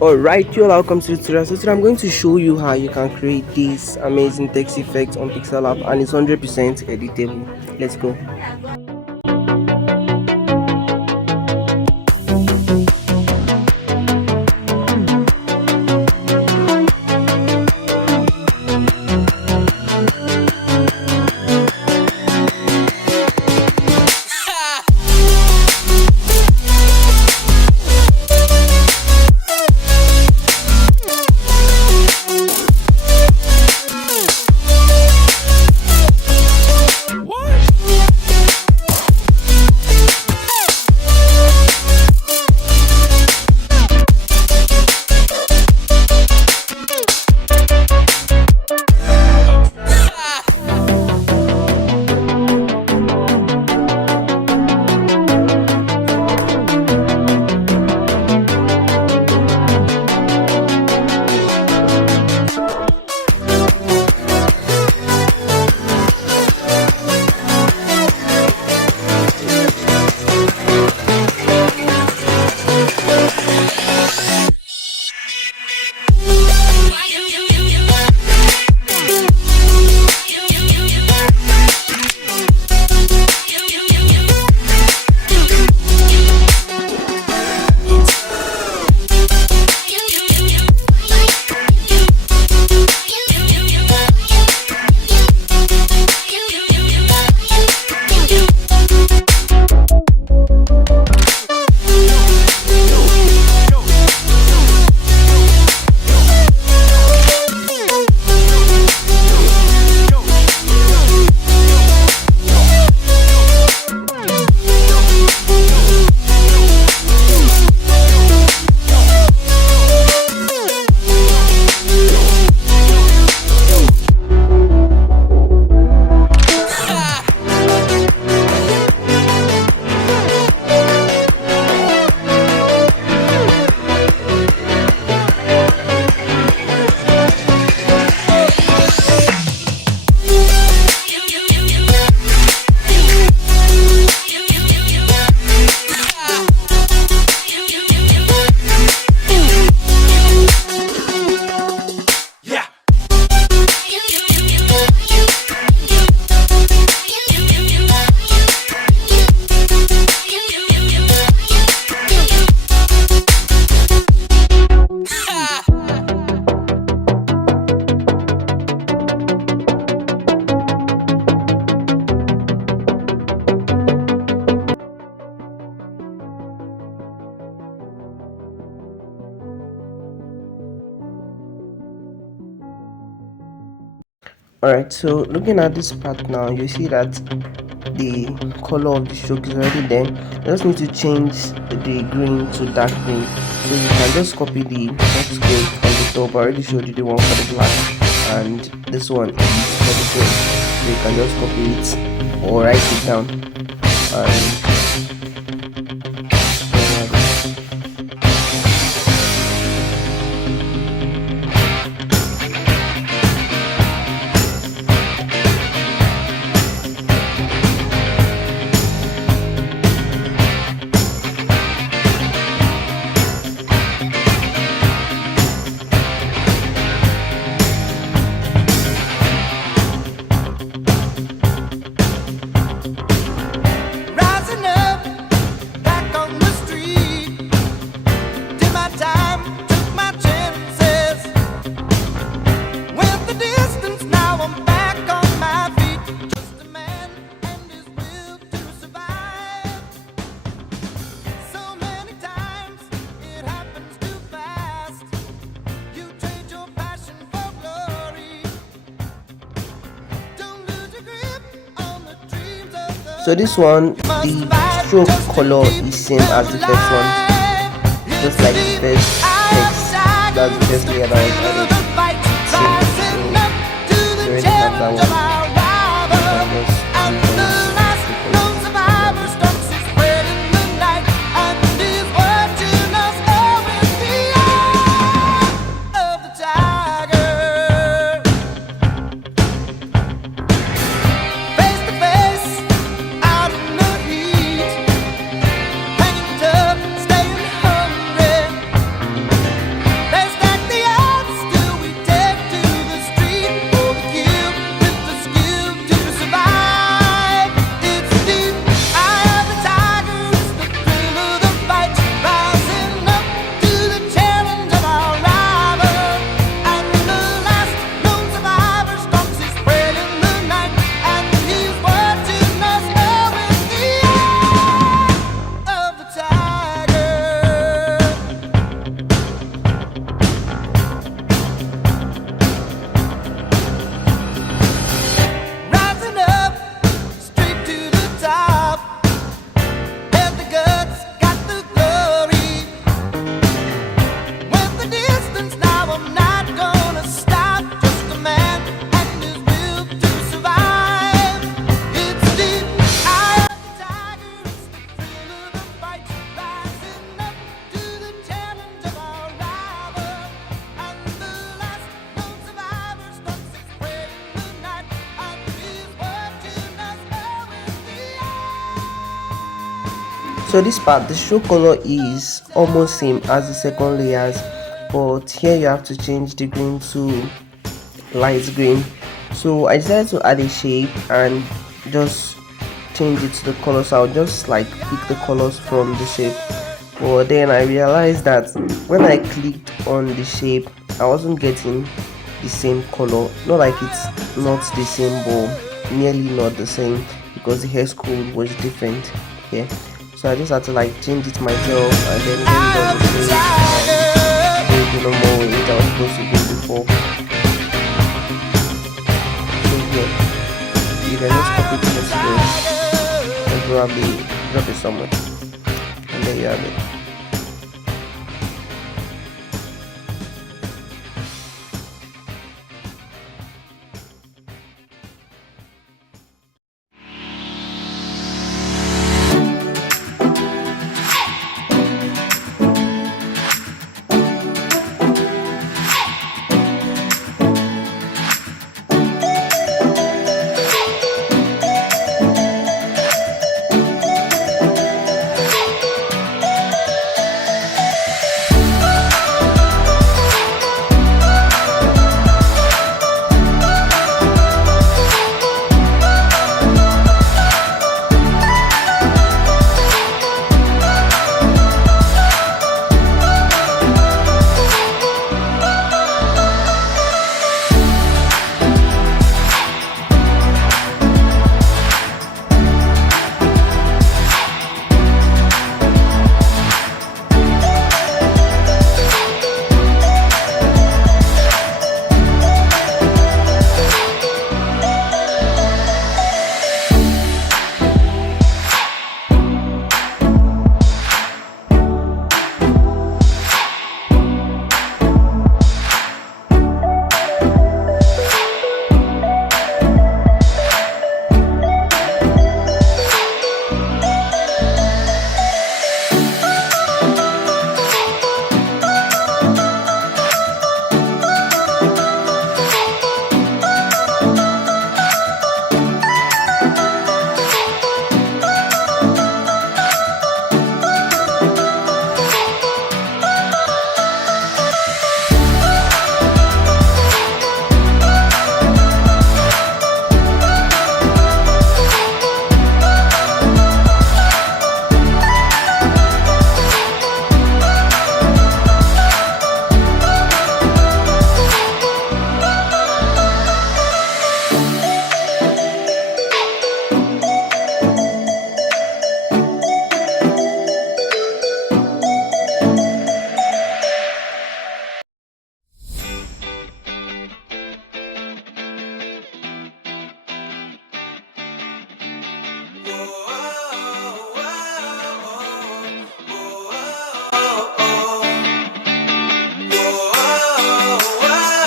Alright, you're welcome to the tutorial. So today I'm going to show you how you can create this amazing text effect on Pixellab, and it's 100% editable. Let's go. Alright, so looking at this part now, you see that the color of the stroke is already there. You just need to change the green to dark green. So you can just copy the text code on the top. I already showed you the one for the black, and this one is for the green. So you can just copy it or write it down. And so this one, the stroke color is same as the first one, just like the first text. That's the first layer that was added. Same. So we already have that one. You can just So this part, the stroke color is almost same as the second layers, but here you have to change the green to light green. So I decided to add a shape and just change it to the color. So I'll just like pick the colors from the shape. But then I realized that when I clicked on the shape, I wasn't getting the same color. Not like it's not the same, but nearly not the same, because the hair code was different here. So I just had to like change it myself and then get it on the shape and do it in a more way which I was supposed to do before. So here, you can just copy this and probably drop it somewhere. And there you have it.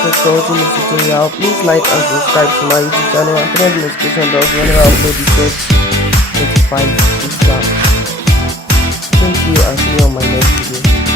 Thanks for watching this tutorial. Please like and subscribe to my YouTube channel and turn on the notification bells whenever I upload videos. Notified. Thank you and see you on my next video.